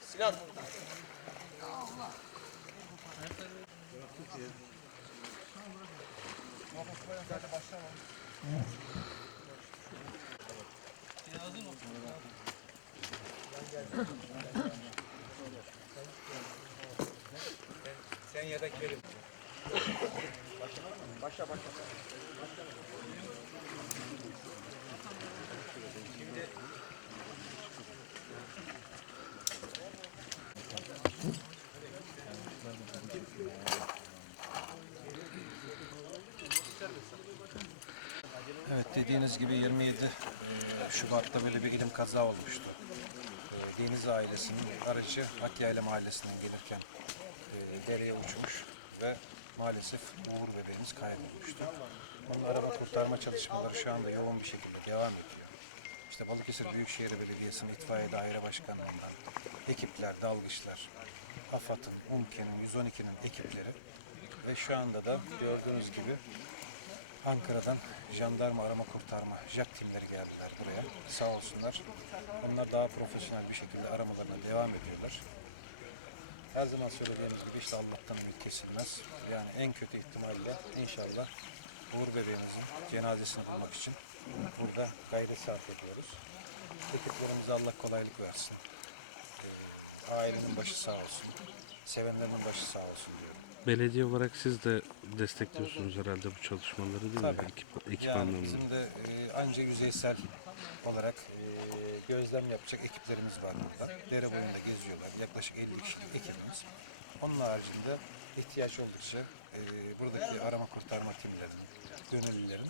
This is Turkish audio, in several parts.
Sinan. Sen ya da Kerim. Başla başla. Şimdi Evet dediğiniz gibi 27 e, Şubat'ta böyle bir ilim kaza olmuştu. E, Deniz ailesinin aracı Hakkıyayla mahallesinden gelirken e, dereye uçmuş ve maalesef Uğur bebeğimiz kaybolmuştu. Onun arama kurtarma çalışmaları şu anda yoğun bir şekilde devam ediyor. İşte Balıkesir Büyükşehir Belediyesi'nin itfaiye daire başkanlığından ekipler, dalgıçlar, AFAD'ın, UMKE'nin, 112'nin ekipleri ve şu anda da gördüğünüz gibi Ankara'dan jandarma arama kurtarma JAK timleri geldiler buraya. Sağ olsunlar. Onlar daha profesyonel bir şekilde aramalarına devam ediyorlar. Her zaman söylediğimiz gibi işte Allah'tan ümit kesilmez. Yani en kötü ihtimalle inşallah Uğur bebeğimizin cenazesini bulmak için burada gayret sarf ediyoruz. Ekiplerimize Allah kolaylık versin. Ee, ailenin başı sağ olsun. Sevenlerinin başı sağ olsun diyorum. Belediye olarak siz de destekliyorsunuz herhalde bu çalışmaları değil mi? Tabii. Ekip, ekip Yani anlamında. bizim de e, anca yüzeysel olarak e, gözlem yapacak ekiplerimiz var burada. Dere boyunda geziyorlar. Yaklaşık 50 kişilik ekibimiz. Onun haricinde ihtiyaç oldukça e, buradaki arama kurtarma timlerinin, gönüllülerin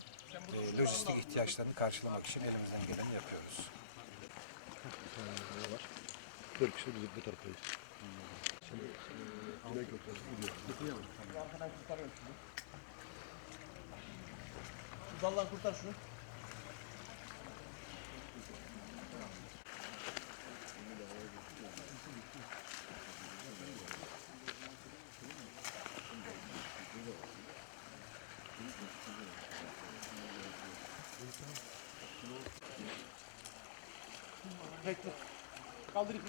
e, lojistik ihtiyaçlarını karşılamak için elimizden geleni yapıyoruz. Dört kişi biz bu taraftayız. Dallan kurtar şunu. Bekle. Kaldır ipi.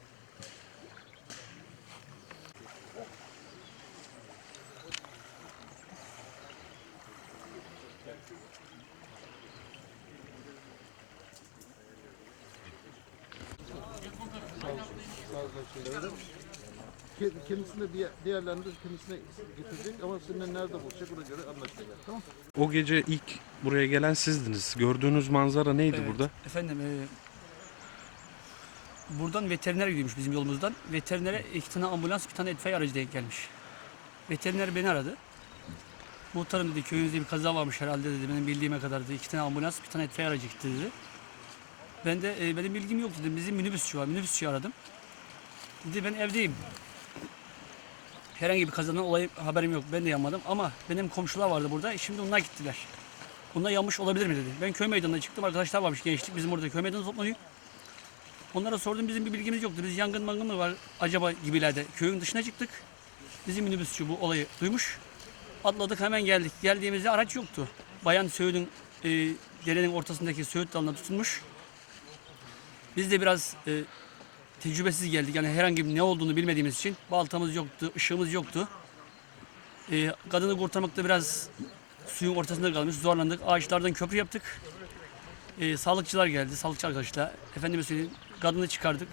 kendisine getirecek ama seninle nerede bulacak ona göre anlaşacak. Tamam O gece ilk buraya gelen sizdiniz. Gördüğünüz manzara neydi Evet. burada? Efendim e, buradan veteriner gidiyormuş bizim yolumuzdan. Veterinere iki tane ambulans bir tane itfaiye aracı denk gelmiş. Veteriner beni aradı. Muhtarım dedi köyünüzde bir kaza varmış herhalde dedi. Benim bildiğime kadar dedi. iki tane ambulans bir tane itfaiye aracı gitti dedi. Ben de e, benim bilgim yok dedim. Bizim minibüsçü var. Minibüsçüyü aradım. Dedi ben evdeyim. Herhangi bir kazadan olay haberim yok. Ben de yanmadım ama benim komşular vardı burada. Şimdi onlar gittiler. Bunlar yanmış olabilir mi dedi. Ben köy meydanına çıktım. Arkadaşlar varmış gençlik. Bizim burada köy meydanı toplanıyor. Onlara sordum bizim bir bilgimiz yoktu. Biz yangın mangın mı var acaba gibilerde. Köyün dışına çıktık. Bizim minibüsçü bu olayı duymuş. Atladık hemen geldik. Geldiğimizde araç yoktu. Bayan Söğüt'ün e, derenin ortasındaki Söğüt dalına tutunmuş. Biz de biraz e, tecrübesiz geldik. Yani herhangi bir ne olduğunu bilmediğimiz için baltamız yoktu, ışığımız yoktu. E, kadını kurtarmakta biraz suyun ortasında kalmış. Zorlandık. Ağaçlardan köprü yaptık. Ee, sağlıkçılar geldi. Sağlıkçı arkadaşlar. Efendime söyleyeyim kadını çıkardık.